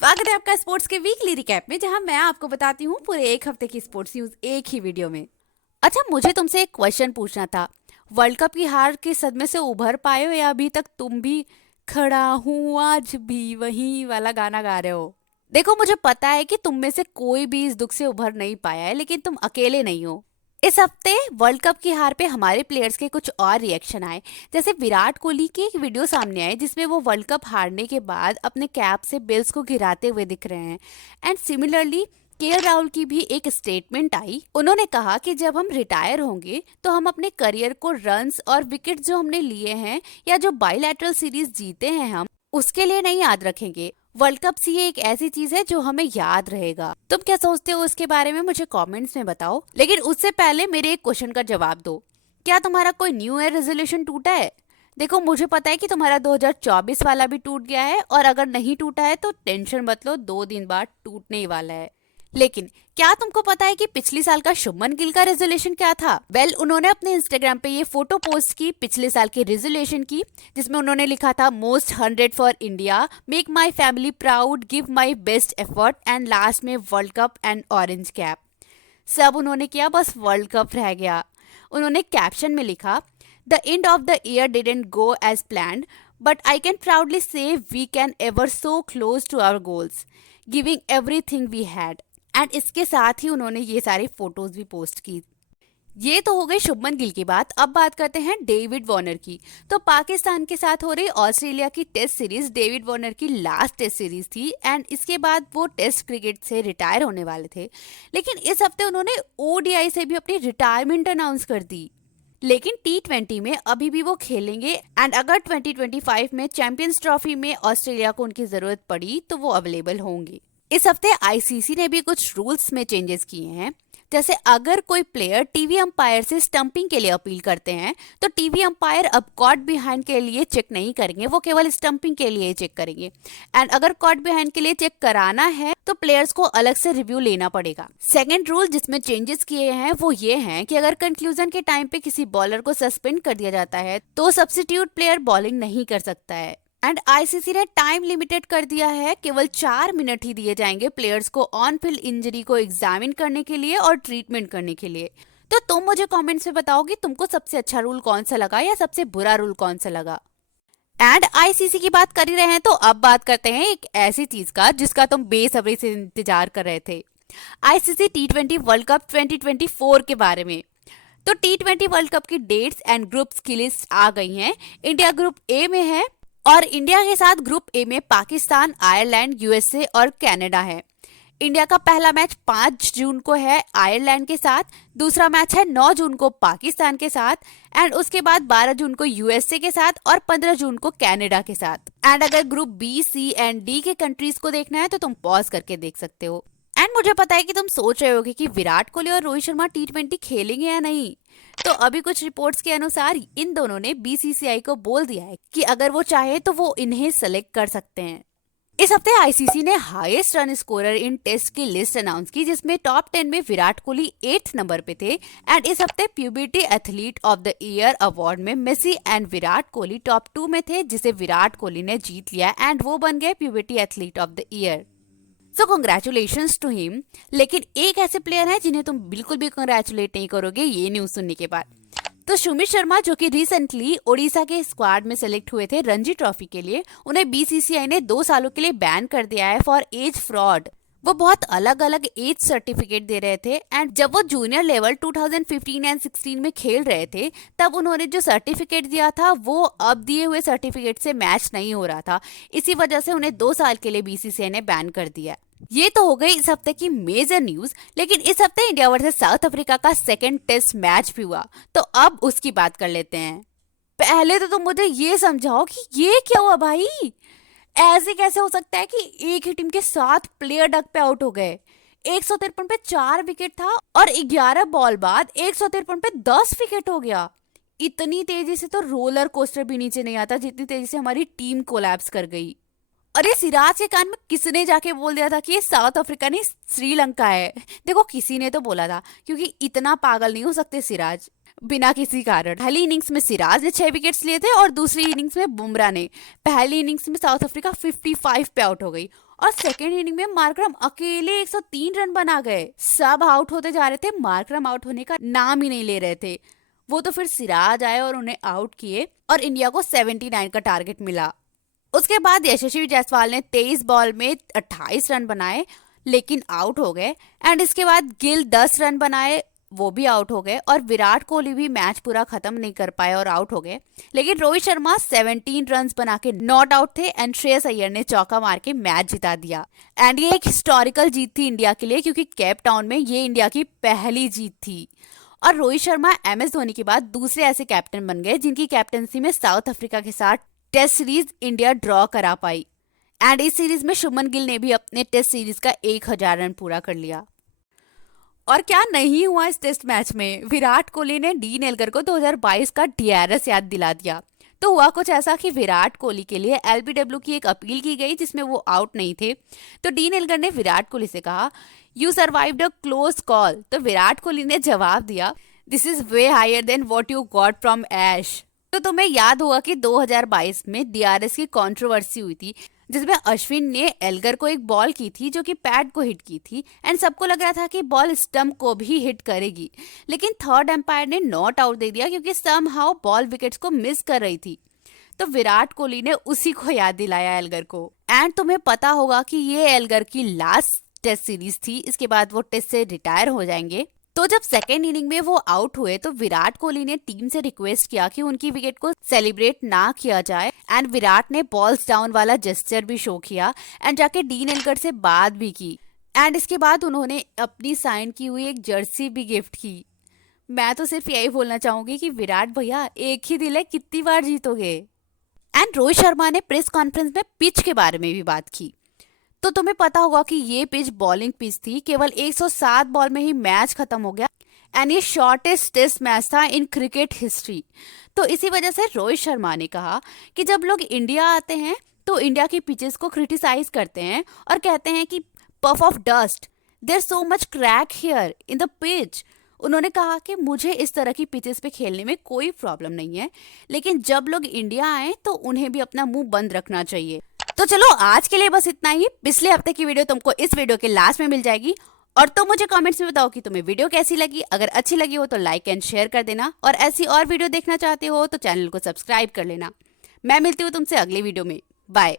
स्वागत है आपका स्पोर्ट्स के वीकली रिकैप में, जहां मैं आपको बताती हूँ पूरे एक हफ्ते की स्पोर्ट्स न्यूज एक ही वीडियो में। अच्छा, मुझे तुमसे एक क्वेश्चन पूछना था। वर्ल्ड कप की हार के सदमे से उभर पाए हो या अभी तक तुम भी खड़ा हूँ आज भी वही वाला गाना गा रहे हो? देखो, मुझे पता है कि तुम में से कोई भी इस दुख से उभर नहीं पाया है, लेकिन तुम अकेले नहीं हो। इस हफ्ते वर्ल्ड कप की हार पे हमारे प्लेयर्स के कुछ और रिएक्शन आए। जैसे विराट कोहली की एक वीडियो सामने आई जिसमें वो वर्ल्ड कप हारने के बाद अपने कैप से बिल्स को गिराते हुए दिख रहे हैं। एंड सिमिलरली केएल राहुल की भी एक स्टेटमेंट आई। उन्होंने कहा कि जब हम रिटायर होंगे तो हम अपने करियर को रन्स और विकेट जो हमने लिए हैं या जो बाइलैटरल सीरीज जीते हैं हम उसके लिए नहीं याद रखेंगे। वर्ल्ड कप सी एक ऐसी चीज है जो हमें याद रहेगा। तुम क्या सोचते हो उसके बारे में मुझे कमेंट्स में बताओ, लेकिन उससे पहले मेरे एक क्वेश्चन का जवाब दो। क्या तुम्हारा कोई न्यू ईयर रेजोल्यूशन टूटा है? देखो, मुझे पता है कि तुम्हारा 2024 वाला भी टूट गया है, और अगर नहीं टूटा है तो टेंशन मत लो, 2 दिन बाद टूटने ही वाला है। लेकिन क्या तुमको पता है कि पिछले साल का शुभमन गिल का रेजोल्यूशन क्या था? उन्होंने अपने इंस्टाग्राम पे ये फोटो पोस्ट की पिछले साल के रेजोल्यूशन की, जिसमें उन्होंने लिखा था most 100 for India, make my family proud, give my best effort and last में world cup and orange cap. सब उन्होंने किया, बस वर्ल्ड कप रह गया। उन्होंने कैप्शन में लिखा, the end of the year didn't go as planned, but I can proudly say we can ever so close to our goals, giving everything we had. And इसके साथ ही उन्होंने ये सारी फोटोज भी पोस्ट की। ये तो हो गई शुभमन गिल की बात। अब बात करते हैं डेविड वार्नर की। तो पाकिस्तान के साथ हो रही ऑस्ट्रेलिया की टेस्ट सीरीज डेविड वार्नर की लास्ट टेस्ट सीरीज थी, एंड इसके बाद वो टेस्ट क्रिकेट से रिटायर होने वाले थे। लेकिन इस हफ्ते उन्होंने ओडीआई से भी अपनी रिटायरमेंट अनाउंस कर दी। लेकिन टी20 में अभी भी वो खेलेंगे, एंड अगर 2025 में चैंपियंस ट्रॉफी में ऑस्ट्रेलिया को उनकी जरूरत पड़ी तो वो अवेलेबल होंगे। इस हफ्ते आईसीसी ने भी कुछ रूल्स में चेंजेस किए हैं। जैसे अगर कोई प्लेयर टीवी अंपायर से स्टंपिंग के लिए अपील करते हैं तो टीवी अंपायर अब कॉट बिहाइंड के लिए चेक नहीं करेंगे, वो केवल स्टंपिंग के लिए चेक करेंगे। एंड अगर कॉट बिहाइंड के लिए चेक कराना है तो प्लेयर्स को अलग से रिव्यू लेना पड़ेगा। सेकेंड रूल जिसमें चेंजेस किए हैं वो ये हैं कि अगर कंक्लूजन के टाइम पे किसी बॉलर को सस्पेंड कर दिया जाता है तो सब्स्टिट्यूट प्लेयर बॉलिंग नहीं कर सकता है। एंड आईसीसी ने टाइम लिमिटेड कर दिया है, केवल 4 मिनट ही दिए जाएंगे प्लेयर्स को ऑन फील्ड इंजरी को एग्जामिन करने के लिए और ट्रीटमेंट करने के लिए। तो तुम मुझे कमेंट्स में बताओ कि तुमको सबसे अच्छा रूल कौन सा लगा या सबसे बुरा रूल कौन सा लगा। एंड आईसीसी की बात कर ही रहे हैं तो अब बात करते हैं एक ऐसी चीज का जिसका तुम बेसब्री से इंतजार कर रहे थे, आईसीसी टी20 वर्ल्ड कप 2024 के बारे में। तो टी20 वर्ल्ड कप की डेट्स एंड ग्रुप्स की लिस्ट आ गई हैं। इंडिया ग्रुप ए में है, और इंडिया के साथ ग्रुप ए में पाकिस्तान, आयरलैंड, यूएसए और कनाडा है। इंडिया का पहला मैच 5 जून को है आयरलैंड के साथ, दूसरा मैच है 9 जून को पाकिस्तान के साथ, एंड उसके बाद 12 जून को यूएसए के साथ और 15 जून को कनाडा के साथ। एंड अगर group B, C and D के कंट्रीज को देखना है तो तुम पॉज करके देख सकते हो। एंड मुझे पता है कि तुम सोच रहे होगे कि विराट कोहली और रोहित शर्मा टी20 खेलेंगे या नहीं। तो अभी कुछ रिपोर्ट्स के अनुसार इन दोनों ने बीसीसीआई को बोल दिया है कि अगर वो चाहे तो वो इन्हें सेलेक्ट कर सकते हैं। इस हफ्ते आईसीसी ने highest run scorer in test की लिस्ट अनाउंस की, जिसमें टॉप 10 में विराट कोहली 8th नंबर पे थे। एंड इस हफ्ते puberty athlete of the year award में Messi and Virat Kohli top 2 में थे, जिसे विराट कोहली ने जीत लिया एंड वो बन गए puberty athlete of the year. So congratulations to him. लेकिन एक ऐसे प्लेयर है जिन्हें तुम बिल्कुल भी कंग्रेचुलेट नहीं करोगे ये न्यूज सुनने के बाद। तो सुमित शर्मा, जो कि रिसेंटली ओडिशा के स्क्वाड में सेलेक्ट हुए थे रणजी ट्रॉफी के लिए, उन्हें बीसीसीआई ने 2 सालों के लिए बैन कर दिया है फॉर एज फ्रॉड। वो बहुत अलग अलग एज सर्टिफिकेट दे रहे थे, एंड जब वो जूनियर लेवल 2015 एंड 16 में खेल रहे थे तब उन्होंने जो सर्टिफिकेट दिया था वो अब दिए हुए सर्टिफिकेट से मैच नहीं हो रहा था। इसी वजह से उन्हें 2 साल के लिए बीसीसीआई ने बैन कर दिया। ये तो हो गई इस हफ्ते की मेजर न्यूज। लेकिन इस हफ्ते इंडिया वर्सेस साउथ अफ्रीका का सेकेंड टेस्ट मैच भी हुआ, तो अब उसकी बात कर लेते हैं। पहले तो तुम मुझे ये समझाओ कि ये क्या हुआ भाई? ऐसे कैसे हो सकता है कि एक ही टीम के 7 प्लेयर डक पे आउट हो गए? 153 पे 4 विकेट था और 11 बॉल बाद 153 पे 10 विकेट हो गया। इतनी तेजी से तो रोलर कोस्टर भी नीचे नहीं आता जितनी तेजी से हमारी टीम कोलैप्स कर गई। अरे सिराज के कान में किसने जाके बोल दिया था कि ये साउथ अफ्रीका नहीं श्रीलंका है? देखो, किसी ने तो बोला था, क्योंकि इतना पागल नहीं हो सकते सिराज बिना किसी कारण। पहली इनिंग्स में सिराज ने 6 विकेट्स लिए थे और दूसरी इनिंग्स में बुमराह ने। पहली इनिंग्स में साउथ अफ्रीका 55 पे आउट हो गई और सेकेंड इनिंग में मार्करम अकेले 103 रन बना गए। सब आउट होते जा रहे थे, मार्करम आउट होने का नाम ही नहीं ले रहे थे। वो तो फिर सिराज आए और उन्हें आउट किए और इंडिया को 79 का टारगेट मिला। उसके बाद यशस्वी जायसवाल ने 23 बॉल में 28 रन बनाए लेकिन आउट हो गए। एंड इसके बाद गिल 10 रन बनाए, वो भी आउट हो गए। और विराट कोहली भी मैच पूरा खत्म नहीं कर पाए और आउट हो गए। लेकिन रोहित शर्मा 17 रन बना के नॉट आउट थे एंड श्रेयस अय्यर ने चौका मार के मैच जिता दिया। एंड ये एक हिस्टोरिकल जीत थी इंडिया के लिए, क्योंकि केप टाउन में ये इंडिया की पहली जीत थी। और रोहित शर्मा MS धोनी के बाद दूसरे ऐसे कैप्टन बन गए जिनकी कैप्टनसी में साउथ अफ्रीका के साथ टेस्ट सीरीज इंडिया ड्रॉ करा पाई। एंड इस सीरीज में शुभमन गिल ने भी अपने टेस्ट सीरीज का 1000 रन पूरा कर लिया। और क्या नहीं हुआ इस टेस्ट मैच में, विराट कोहली ने डीन एल्गर को 2022 का DRS याद दिला दिया। तो हुआ कुछ ऐसा कि विराट कोहली के लिए LBW की एक अपील की गई जिसमें वो आउट नहीं थे। तो डीन एल्गर ने विराट कोहली से कहा, you survived a close call. तो विराट कोहली ने जवाब दिया, this is way higher than what you got from Ash. तो तुम्हें याद होगा कि 2022 में DRS की कंट्रोवर्सी हुई थी जिसमें अश्विन ने एल्गर को एक बॉल की थी जो कि पैड को हिट की थी। एंड सबको लग रहा था कि बॉल स्टंप को भी हिट करेगी, लेकिन थर्ड एम्पायर ने नॉट आउट दे दिया क्योंकि समहाउ बॉल विकेट्स को मिस कर रही थी। तो विराट कोहली ने उसी को याद दिलाया एल्गर को। एंड तुम्हें पता होगा कि ये एल्गर की लास्ट टेस्ट सीरीज थी, इसके बाद वो टेस्ट से रिटायर हो जाएंगे। तो जब सेकेंड इनिंग में वो आउट हुए तो विराट कोहली ने टीम से रिक्वेस्ट किया कि उनकी विकेट को सेलिब्रेट ना किया जाए। एंड विराट ने बॉल्स डाउन वाला जेस्चर भी शो किया एंड जाके डीन एल्गर से बात भी की। एंड इसके बाद उन्होंने अपनी साइन की हुई एक जर्सी भी गिफ्ट की। मैं तो सिर्फ यही बोलना चाहूंगी कि विराट भैया एक ही दिल है, कितनी बार जीतोगे। एंड रोहित शर्मा ने प्रेस कॉन्फ्रेंस में पिच के बारे में भी बात की। तो तुम्हें पता होगा कि ये पिच बॉलिंग पिच थी, केवल 107 बॉल में ही मैच खत्म हो गया। एंड ये शॉर्टेस्ट टेस्ट मैच था इन क्रिकेट हिस्ट्री। तो इसी वजह से रोहित शर्मा ने कहा कि जब लोग इंडिया आते हैं तो इंडिया की पिचेस को क्रिटिसाइज करते हैं और कहते हैं कि puff of dust, there so much crack here in the pitch. उन्होंने कहा कि मुझे इस तरह की पिचेस पे खेलने में कोई प्रॉब्लम नहीं है, लेकिन जब लोग इंडिया आए तो उन्हें भी अपना मुंह बंद रखना चाहिए। तो चलो आज के लिए बस इतना ही। पिछले हफ्ते की वीडियो तुमको इस वीडियो के लास्ट में मिल जाएगी। और तुम मुझे कमेंट्स में बताओ कि तुम्हें वीडियो कैसी लगी। अगर अच्छी लगी हो तो लाइक एंड शेयर कर देना, और ऐसी और वीडियो देखना चाहते हो तो चैनल को सब्सक्राइब कर लेना। मैं मिलती हूँ तुमसे अगली वीडियो में। बाय।